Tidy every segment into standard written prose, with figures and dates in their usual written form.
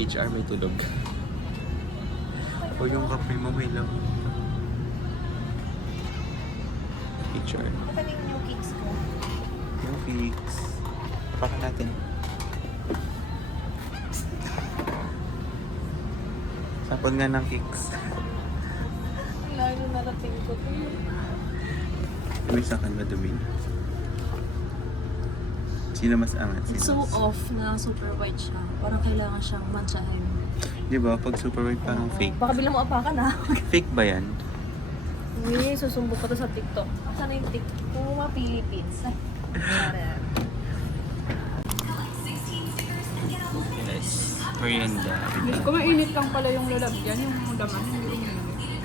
HR may tulog. O yung kape mo may lang. HR. Ito na yung new cakes ko. Yung fix. Paka natin. Sapon nga ng cakes. Ang lalo narating ko. Dumi sa akin madumi. Sino mas angat? It's so off na super white siya. Parang kailangan siyang mantsahin. Di ba? Pag super white parang fake. Baka bilang mo apakan ha. Fake ba yan? Uy, susumbong ko to sa TikTok. Sana yung TikTok? Kung mga Philippines. Ay, sarap. Yes. Merienda. Kung mainit lang pala yung lalagyan, yung laman, hindi rin mainit.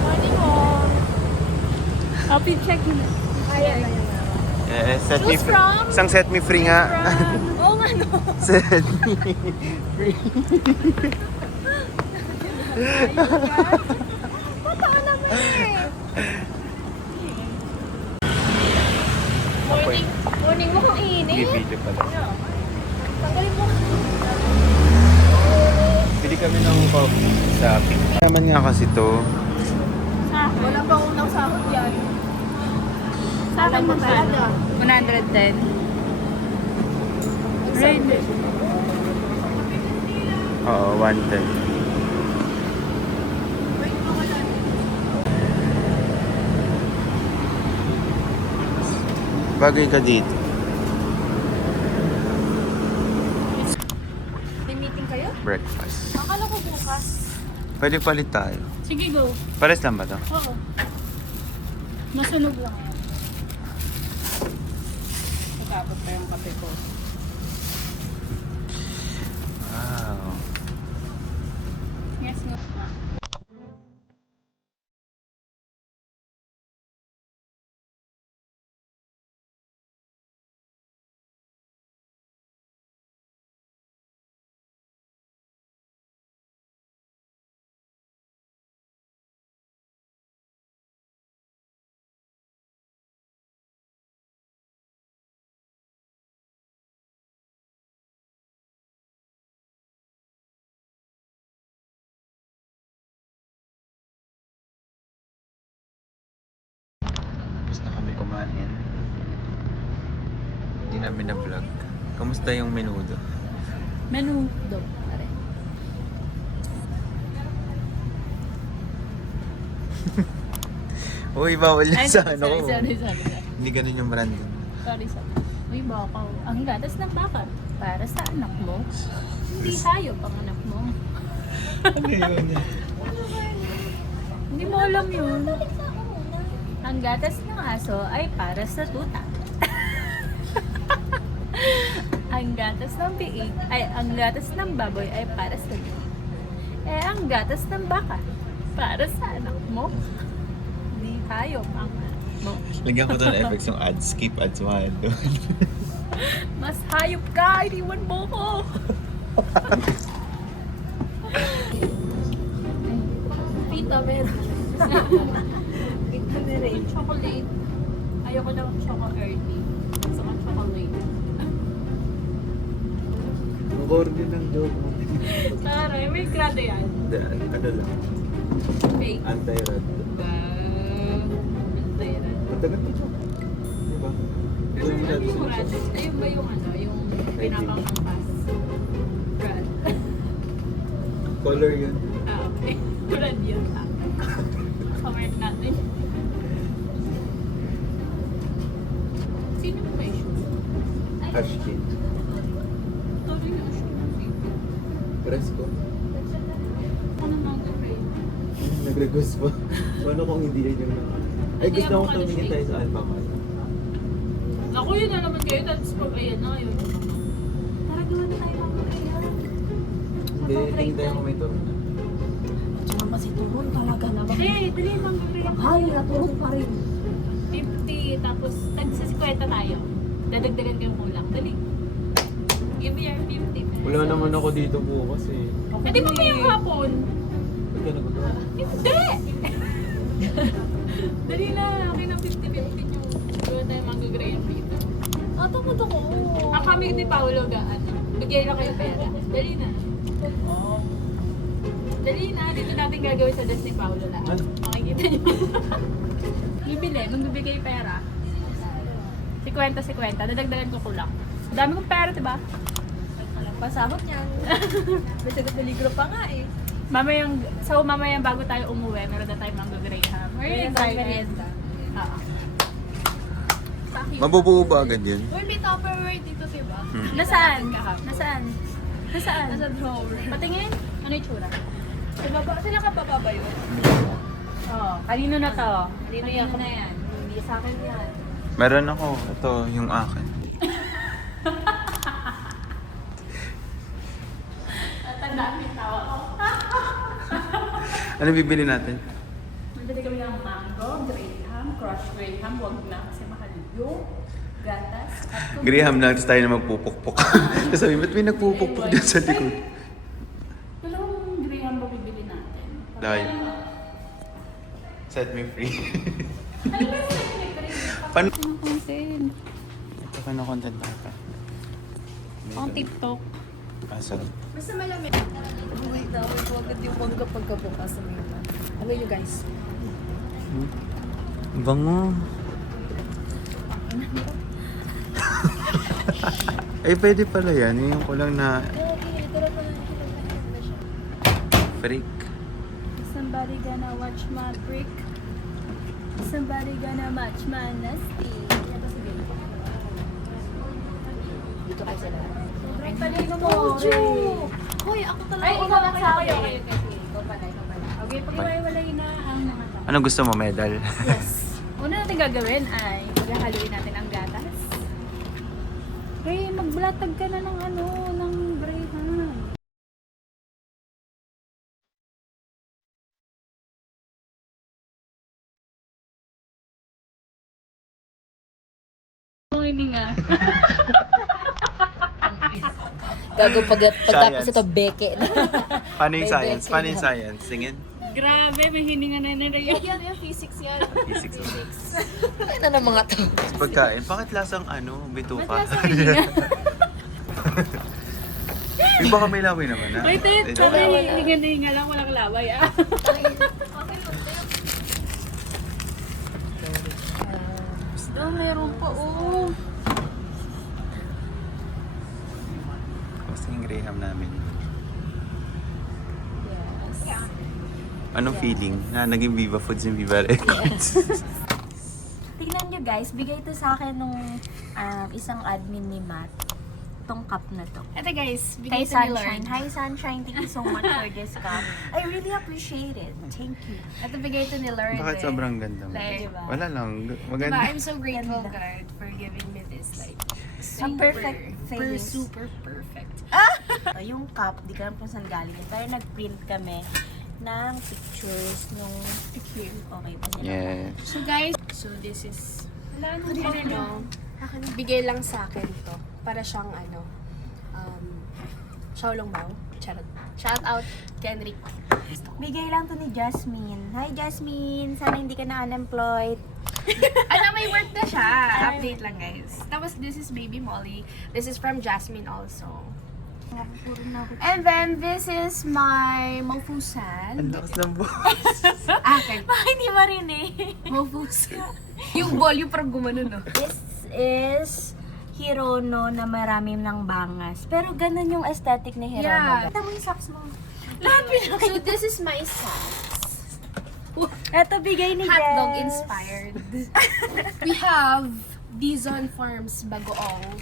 Morning, mom. Happy check na. Ayan. Eh, set me Choose free. from? Isang set me free nga. Oo nga, no. Set me free. Pataan naman eh. Apoy. Morning mo kung init. Video pala. Tanggalin mo. Bili kami ng coffee sa Pink. Naman nga kasi to. Wala pa unang sahod yan. Sa akin Alam mo magkano? 110. Right. Oo, 110. Bagay ka dito. May meeting kayo? Breakfast. Akala ko bukas. Pwede palit tayo. Sige, go. Pares lang ba to? Oo. Nasunog lang. Nagkabot pa yung kape ko. Wow. Yes, no. Tapos na kami kumain. Hindi namin na-vlog. Kamusta yung menudo? Menu do. Pare. Uy, bawal yan Ay, sa sorry, ano ko. sorry. Hindi ganun yung brand. Sorry. Uy, bakaw. Ang gatas ng baka. Para sa anak mo. Hindi hayop ang anak mo. Ano yun? Hindi mo alam yun. Ang gatas ng aso ay para sa tuta. Ang gatas ng biig ay ang gatas ng baboy ay para sa iyo. Eh ang gatas ng baka para sa anak mo. Di hayop ang anak mo. Lagyan ko doon effects yung ads. Skip ads mga doon. Mas hayop ka, iniwan mo ko. Pita meron. Pita na rin. Chocolate. Ayoko lang chocolate. Saka chocolate. Mag-order ng joke mo. Taray, may grado yan. Ano lang? Fake. Anti-rad. Antayiran. Matagal na joke. Diba? Ano yung grado? Ayun ba yung ano? Yung pinapangangkas? Grad. Color yun. Ah, okay. Grad yun. Kamark natin. Sino may shoes? Hashkin. Sorry na shoes. Presko. Ano nang gawin? Nag-request pa. Paano kung hindi yan yung ay, Hindi gusto ako kong tumingin shake. tayo sa Alpha Mart. Ako yun na naman kayo. Tapos pag ayan na yun. Tara, gawa na tayo mga kaya. Hindi, tingin tayo kung may turun. Tsaka si Turon talaga naman. Dali, mang gawin. Hay, natulog pa rin. 50, tapos tagsa 50 tayo. Dadagdagan ko yung kulang. Dali. Give me your 50 pesos. Wala naman ako dito bukas eh. Pwede mo yung hapon? Ba't ka nagagawa? Hindi! Dali na, akin ang 50-50 yung gawa tayo mag-gray ang pita. mo to ko. Ang kami ni Paolo gaan. Bigay na kayo pera. Dali na. Dali na. Dito natin gagawin sa desk ni Paolo lang. Ano? Makikita niyo. Bibili. Magbibigay pera. 50-50. Dadagdagan ko kulang. Dami kong pera, diba? Pasahod niyan. May sagot na ligro pa nga eh. Mamayang bago tayo umuwi, meron na tayong mag-graham. May merienda. Oo. Mabubuo ba agad yun? Uy, may Tupperware dito, diba? Nasaan? Nasaan? Nasaan? Nasa drawer. Patingin? Ano yung tsura? Sila ka bababa yun? Oo. Kanino na to? Kanino yan? Na yan? Hindi sa akin yan. Meron ako. Ito, yung akin. Tandaan mo yung tawa ko. Ano bibili natin? Magbili kami ng mango, graham, crushed graham, wag na kasi mahal yung gatas. At Graham lang, tapos tayo na magpupukpok. Tapos sabi, ba't may nagpupukpok dyan sa likod? dalawang graham ba bibili natin? Dahil. Set me free. Ano ba yung secret graham? Paano? Content. Ito ka na content nata. Ang TikTok. Asa? Basta malamig. Wait na, wait mo agad yung mangga pagkabukas sa mga. Ano yun guys? Bango. Eh, pwede pala yan. Yung ko lang na Okay, ito na pala. freak. Somebody gonna watch my brick. Somebody gonna match my nasty. Yan to si Baby. Dito kayo sila. Sobrang talino mo. Hoy, ako talaga. Ay, ikaw lang sa akin. Okay. Ikaw pala, ikaw pala. Okay, pag-iwalay na ang mga tao. Anong gusto mo, medal? Yes. Una natin gagawin ay paghahaluin natin ang gatas. Ray, magbulatag ka na ng ng graham. Hindi nga. Gago pagtapos Science. ito, beke na. Paano yung May science? beke Paano yung na. science? Tingin? Grabe, may hininga na na rin. Yan, physics yan. Physics. Ano na mga to? Sa pagkain, bakit lasang bituka? Ba't lasang hininga? Yung baka may laway naman na. Wait, sabi hininga lang, walang laway ah. Meron pa oh. Basta yung graham namin. Yes. Anong feeling? Na naging Viva Foods yung Viva Records? Tingnan nyo guys, bigay ito sa akin nung isang admin ni Matt. Itong cup na to. Ito guys, Kay bigay ito ni Sunshine. Lord. Hi Sunshine, thank you so much for this cup. I really appreciate it. Thank you. Ito bigay ito ni Lord. Bakit sobrang ganda mo? Like, diba? Wala lang. Diba, Maganda. I'm so grateful Ganda. God for giving me this like A perfect face. super perfect. So, yung cup, di ko alam kung saan galing yun. Pero nag-print kami ng pictures nung Cute. okay pa sila. Yes. So guys, so this is wala nang Bigay lang sa akin to. Para siyang Xiaolong Bao. Charot. Shout out Kenrick. Bigay lang to ni Jasmine. Hi Jasmine! Sana hindi ka na unemployed. May work na siya. Update lang guys. Tapos this is Baby Molly. This is from Jasmine also. And then this is my Mofu Ang San. lakas ng buhok. Okay. Bakit hindi marinig? Mofu San. Yung volume parang gumano no. This is Hirono na marami ng bangas. Pero ganun yung aesthetic ni Hirono. Yeah. Kita mo yung socks mo. So this is my socks. Eto bigay ni Jess. Hotdog inspired. We have Dizon Farms Bagoong.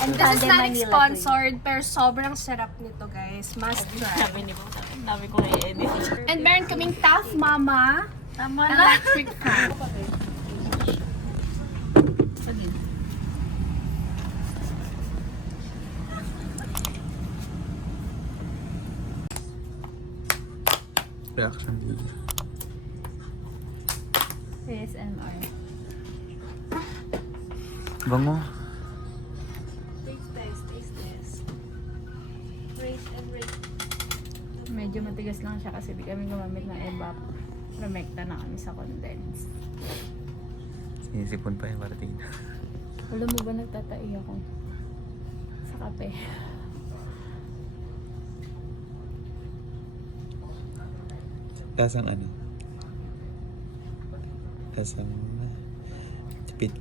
And this is Sunday not Manila sponsored, pero sobrang sarap nito guys. Must try. dami kong i-edit. And meron kaming Tough Mama Tama na. Electric Fan. Reaction video. ASMR. Bango. Medyo matigas lang siya kasi di kami gumamit ng evap. Remekta na kami sa condense. Sinisipon pa yung Martina. Alam mo ba nagtatai ako? Sa kape. Tasang ano? Tasang tipid.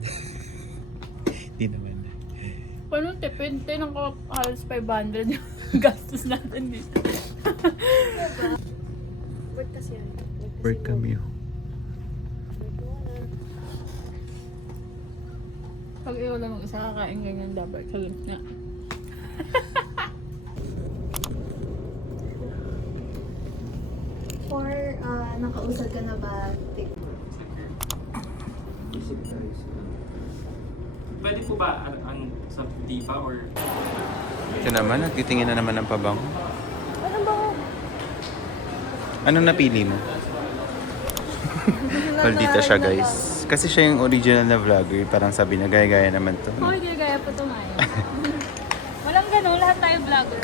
Di naman. Paano tipid? Ng halos 500 yung gastos natin dito. Work kasi yan. Work kami. Pag ikaw lang mag-isa kakain ganyan dapat sa lunch nga. Or nakausap ka na ba Isip tayo sa... Pwede po ba ang sa Diva or Ito naman, nagtitingin na naman ng pabango. Ano ba? Anong napili mo? Maldita siya guys. Kasi siya yung original na vlogger. Parang sabi na gaya-gaya naman to. Okay, gaya po ito nga. Walang ganun, lahat tayo vlogger.